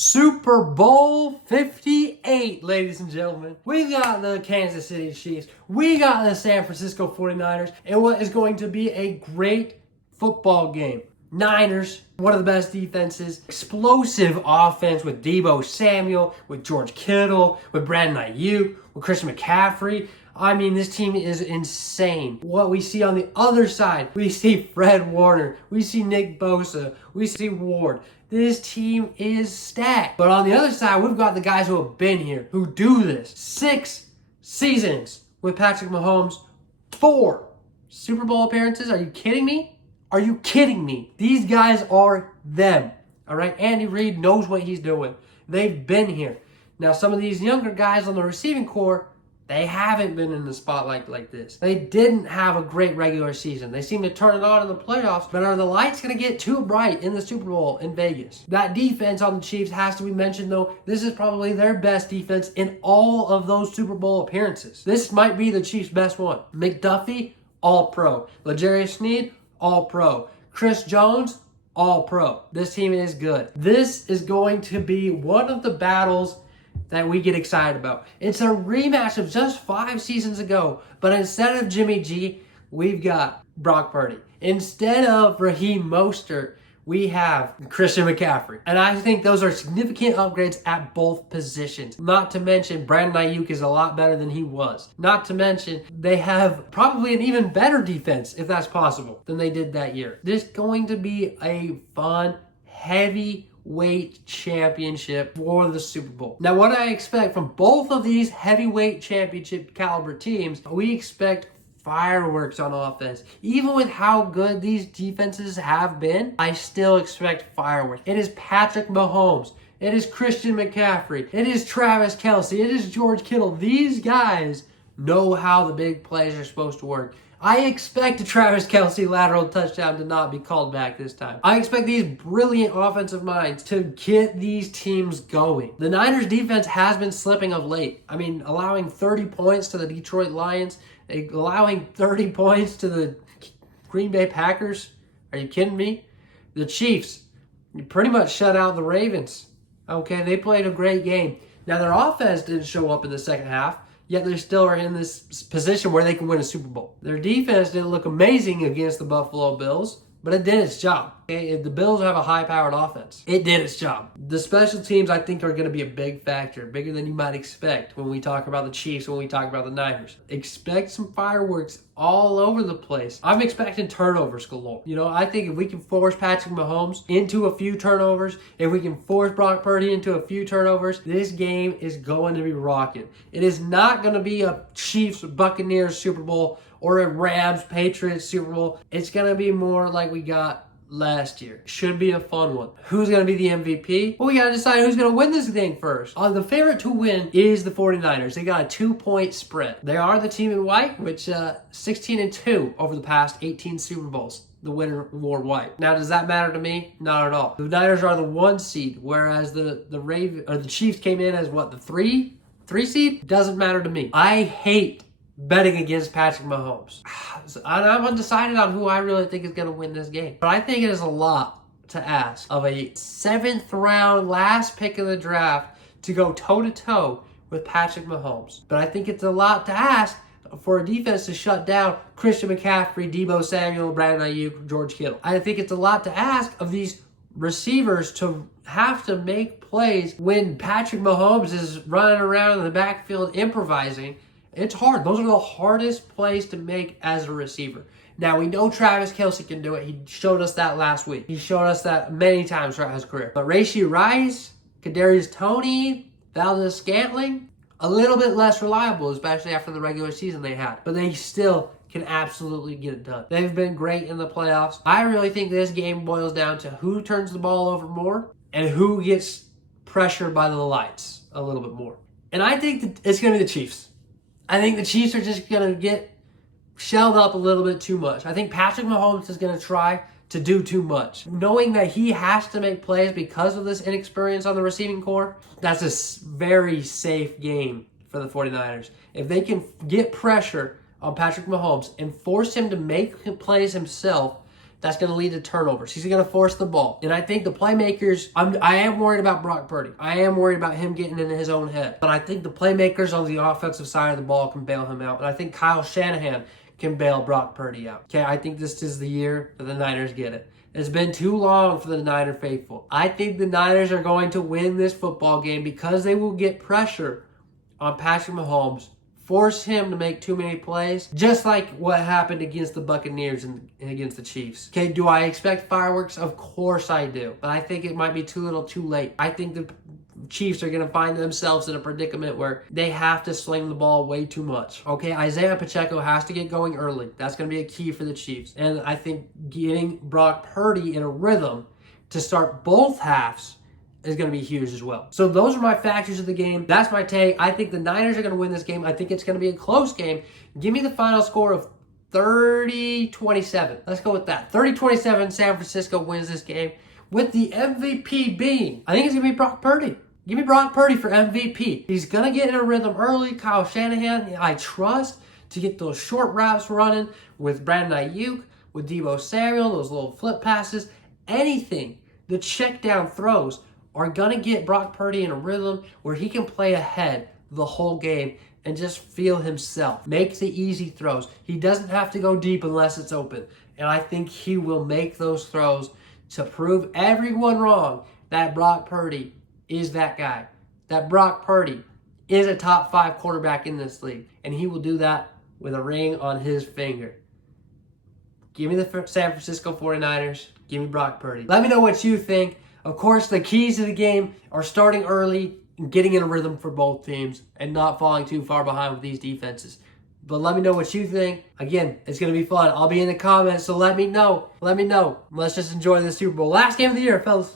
Super Bowl 58, ladies and gentlemen. We got the Kansas City Chiefs. We got the San Francisco 49ers. And what is going to be a great football game. Niners, one of the best defenses. Explosive offense with Deebo Samuel, with George Kittle, with Brandon Ayuk, with Christian McCaffrey. I mean, this team is insane. What we see on the other side, we see Fred Warner, we see Nick Bosa, we see Ward. This team is stacked. But on the other side, we've got the guys who have been here, who do this. 6 seasons with Patrick Mahomes, 4 Super Bowl appearances. Are you kidding me? Are you kidding me? These guys are them. All right, Andy Reid knows what he's doing. They've been here. Now, some of these younger guys on the receiving corps, they haven't been in the spotlight like this. They didn't have a great regular season. They seem to turn it on in the playoffs, but are the lights going to get too bright in the Super Bowl in Vegas? That defense on the Chiefs has to be mentioned, though. This is probably their best defense in all of those Super Bowl appearances. This might be the Chiefs' best one. McDuffie, All-Pro. L'Jarius Sneed, All-Pro. Chris Jones, All-Pro. This team is good. This is going to be one of the battles that we get excited about. It's a rematch of just 5 seasons ago, but instead of Jimmy G, we've got Brock Purdy. Instead of Raheem Mostert, we have Christian McCaffrey. And I think those are significant upgrades at both positions. Not to mention, Brandon Ayuk is a lot better than he was. Not to mention, they have probably an even better defense, if that's possible, than they did that year. This is going to be a fun, heavyweight championship for the Super Bowl. Now, what I expect from both of these heavyweight championship caliber teams, we expect fireworks on offense. Even with how good these defenses have been, I still expect fireworks. It is Patrick Mahomes. It is Christian McCaffrey. It is Travis Kelce. It is George Kittle. These guys know how the big plays are supposed to work. I expect a Travis Kelce lateral touchdown to not be called back this time. I expect these brilliant offensive minds to get these teams going. The Niners defense has been slipping of late. I mean, allowing 30 points to the Detroit Lions, allowing 30 points to the Green Bay Packers. Are you kidding me? The Chiefs, you pretty much shut out the Ravens. Okay, they played a great game. Now, their offense didn't show up in the second half, yet they still are in this position where they can win a Super Bowl. Their defense didn't look amazing against the Buffalo Bills, but it did its job. Okay? The Bills have a high-powered offense. It did its job. The special teams, I think, are going to be a big factor, bigger than you might expect when we talk about the Chiefs, when we talk about the Niners. Expect some fireworks all over the place. I'm expecting turnovers galore. You know, I think if we can force Patrick Mahomes into a few turnovers, if we can force Brock Purdy into a few turnovers, this game is going to be rocking. It is not going to be a Chiefs-Buccaneers Super Bowl or a Rams-Patriots Super Bowl. It's going to be more like we got last year. Should be a fun one. Who's going to be the MVP? Well, we got to decide who's going to win this thing first. The favorite to win is the 49ers. They got a 2-point spread. They are the team in white, which 16-2 over the past 18 Super Bowls. The winner wore white. Now, does that matter to me? Not at all. The Niners are the 1 seed, whereas the Chiefs came in as what, the 3 seed? Doesn't matter to me. I hate betting against Patrick Mahomes. I'm undecided on who I really think is going to win this game. But I think it is a lot to ask of a 7th round, last pick of the draft to go toe-to-toe with Patrick Mahomes. But I think it's a lot to ask for a defense to shut down Christian McCaffrey, Deebo Samuel, Brandon Ayuk, George Kittle. I think it's a lot to ask of these receivers to have to make plays when Patrick Mahomes is running around in the backfield improvising. It's hard. Those are the hardest plays to make as a receiver. Now, we know Travis Kelce can do it. He showed us that last week. He showed us that many times throughout his career. But Rashee Rice, Kadarius Toney, Valdez-Scantling, a little bit less reliable, especially after the regular season they had. But they still can absolutely get it done. They've been great in the playoffs. I really think this game boils down to who turns the ball over more and who gets pressured by the lights a little bit more. And I think that it's going to be the Chiefs. I think the Chiefs are just going to get shelled up a little bit too much. I think Patrick Mahomes is going to try to do too much. Knowing that he has to make plays because of this inexperience on the receiving corps, that's a very safe game for the 49ers. If they can get pressure on Patrick Mahomes and force him to make plays himself, that's going to lead to turnovers. He's going to force the ball. And I think the playmakers, I am worried about Brock Purdy. I am worried about him getting into his own head. But I think the playmakers on the offensive side of the ball can bail him out. And I think Kyle Shanahan can bail Brock Purdy out. Okay, I think this is the year that the Niners get it. It's been too long for the Niner faithful. I think the Niners are going to win this football game because they will get pressure on Patrick Mahomes, force him to make too many plays, just like what happened against the Buccaneers and against the Chiefs. Okay, do I expect fireworks? Of course I do. But I think it might be too little too late. I think the Chiefs are going to find themselves in a predicament where they have to sling the ball way too much. Okay, Isaiah Pacheco has to get going early. That's going to be a key for the Chiefs. And I think getting Brock Purdy in a rhythm to start both halves is going to be huge as well. So those are my factors of the game. That's my take. I think the Niners are going to win this game. I think it's going to be a close game. Give me the final score of 30-27. Let's go with that. 30-27, San Francisco wins this game with the MVP being, I think it's going to be Brock Purdy. Give me Brock Purdy for MVP. He's going to get in a rhythm early. Kyle Shanahan, I trust to get those short routes running with Brandon Ayuk, with Deebo Samuel, those little flip passes, anything. The check down throws are going to get Brock Purdy in a rhythm where he can play ahead the whole game and just feel himself. Make the easy throws. He doesn't have to go deep unless it's open. And I think he will make those throws to prove everyone wrong that Brock Purdy is that guy. That Brock Purdy is a top 5 quarterback in this league. And he will do that with a ring on his finger. Give me the San Francisco 49ers. Give me Brock Purdy. Let me know what you think. Of course, the keys to the game are starting early and getting in a rhythm for both teams and not falling too far behind with these defenses. But let me know what you think. Again, it's going to be fun. I'll be in the comments, so let me know. Let me know. Let's just enjoy the Super Bowl. Last game of the year, fellas.